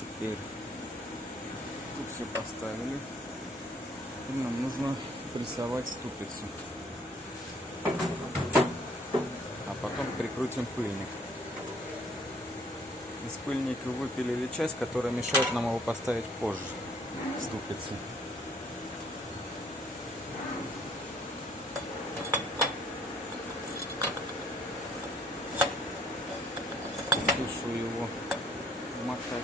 Теперь тут все поставили. И нам нужно прессовать ступицу. А потом прикрутим пыльник. Из пыльника выпилили часть, которая мешает нам его поставить позже, ступицу. Душу его мотать.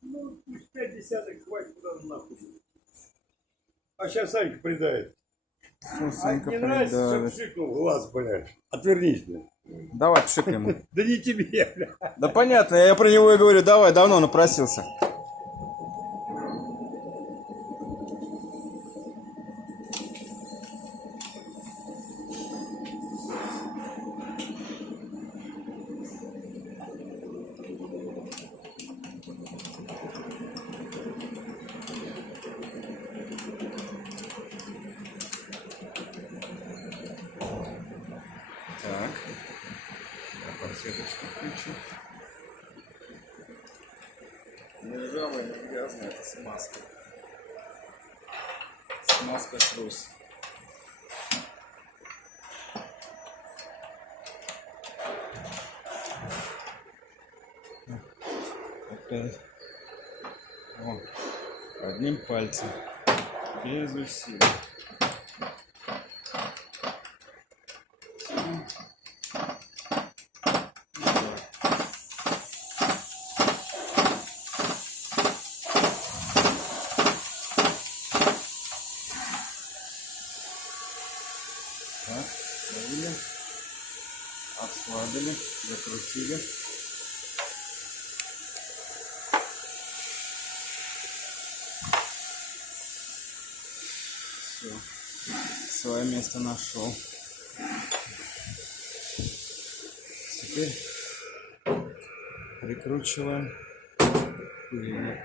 Ну, 5 хватит куда нахуй. А сейчас Санька придает. Санька не нравится, придавит. что пшикнул в глаз, блядь. Отвернись, блядь. Давай пшикнем. Да не тебе, блядь. Да понятно, я про него и говорю, давай, давно напросился. Так, я подсветочку включу. Не ржавая, не грязная, это смазка. Смазка трус. Опять. Вон. Одним пальцем. Без усилий. Так, давили, отслабили, закрутили. Все, свое место нашел. Теперь прикручиваем пыльник.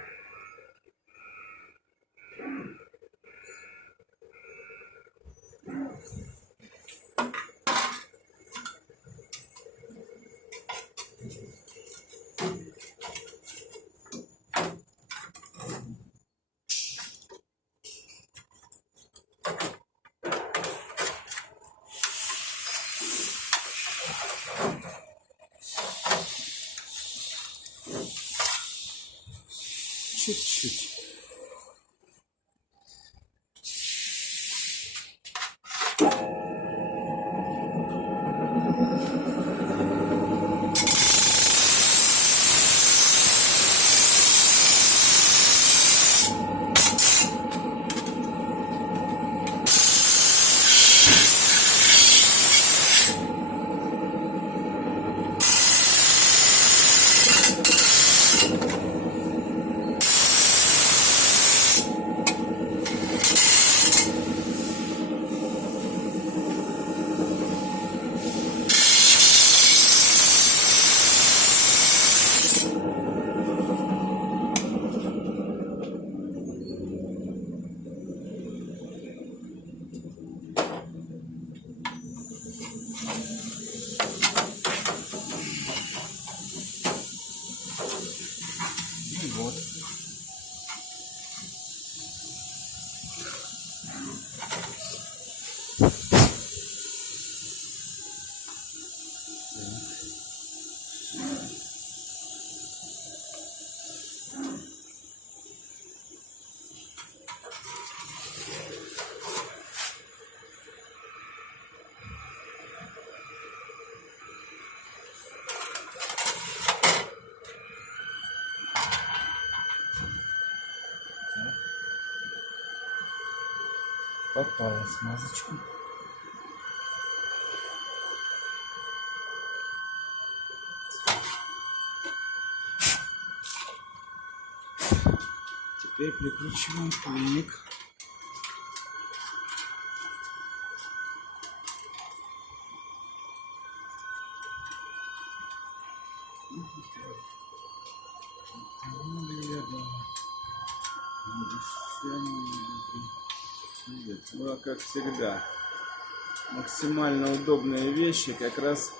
Чуть-чуть. Вот. Попала смазочка. Теперь прикручиваем пыльник. Ну, как всегда, максимально удобные вещи как раз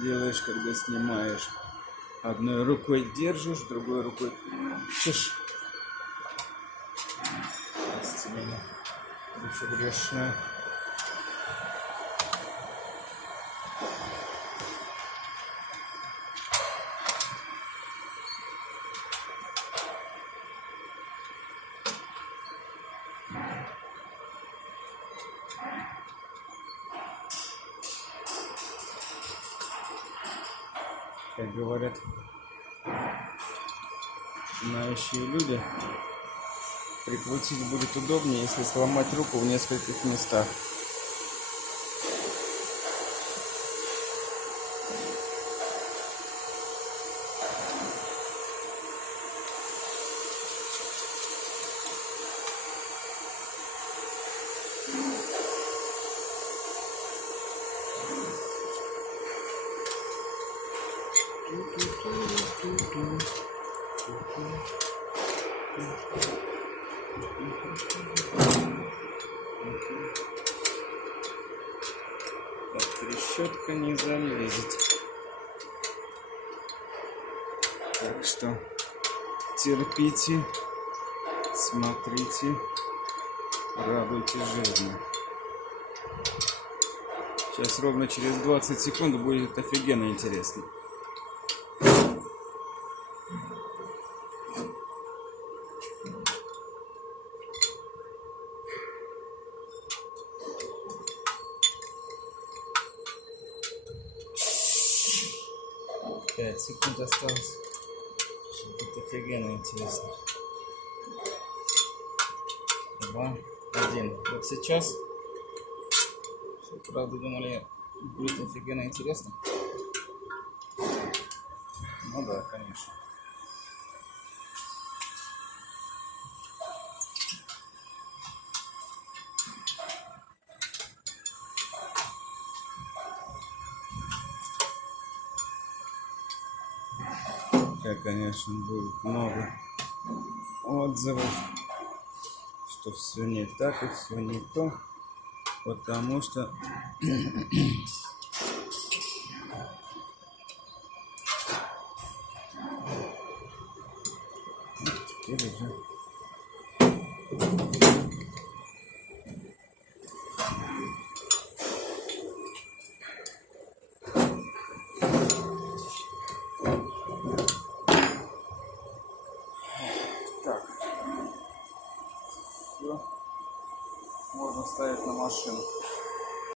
делаешь, когда снимаешь. Одной рукой держишь, другой рукой чешешь. Душа грешная. Как говорят знающие люди, прикрутить будет удобнее, если сломать руку в нескольких местах. Так, трещотка не залезет. Так что терпите, смотрите, радуйтесь жизни. Сейчас ровно через 20 секунд будет офигенно интересно. Пять секунд осталось. Будет офигенно интересно. 2, 1. Вот сейчас. Правда, думали, будет офигенно интересно. Ну да, конечно. Конечно, будет много отзывов, что все не так и все не то, потому что теперь уже так, все можно ставить на машину.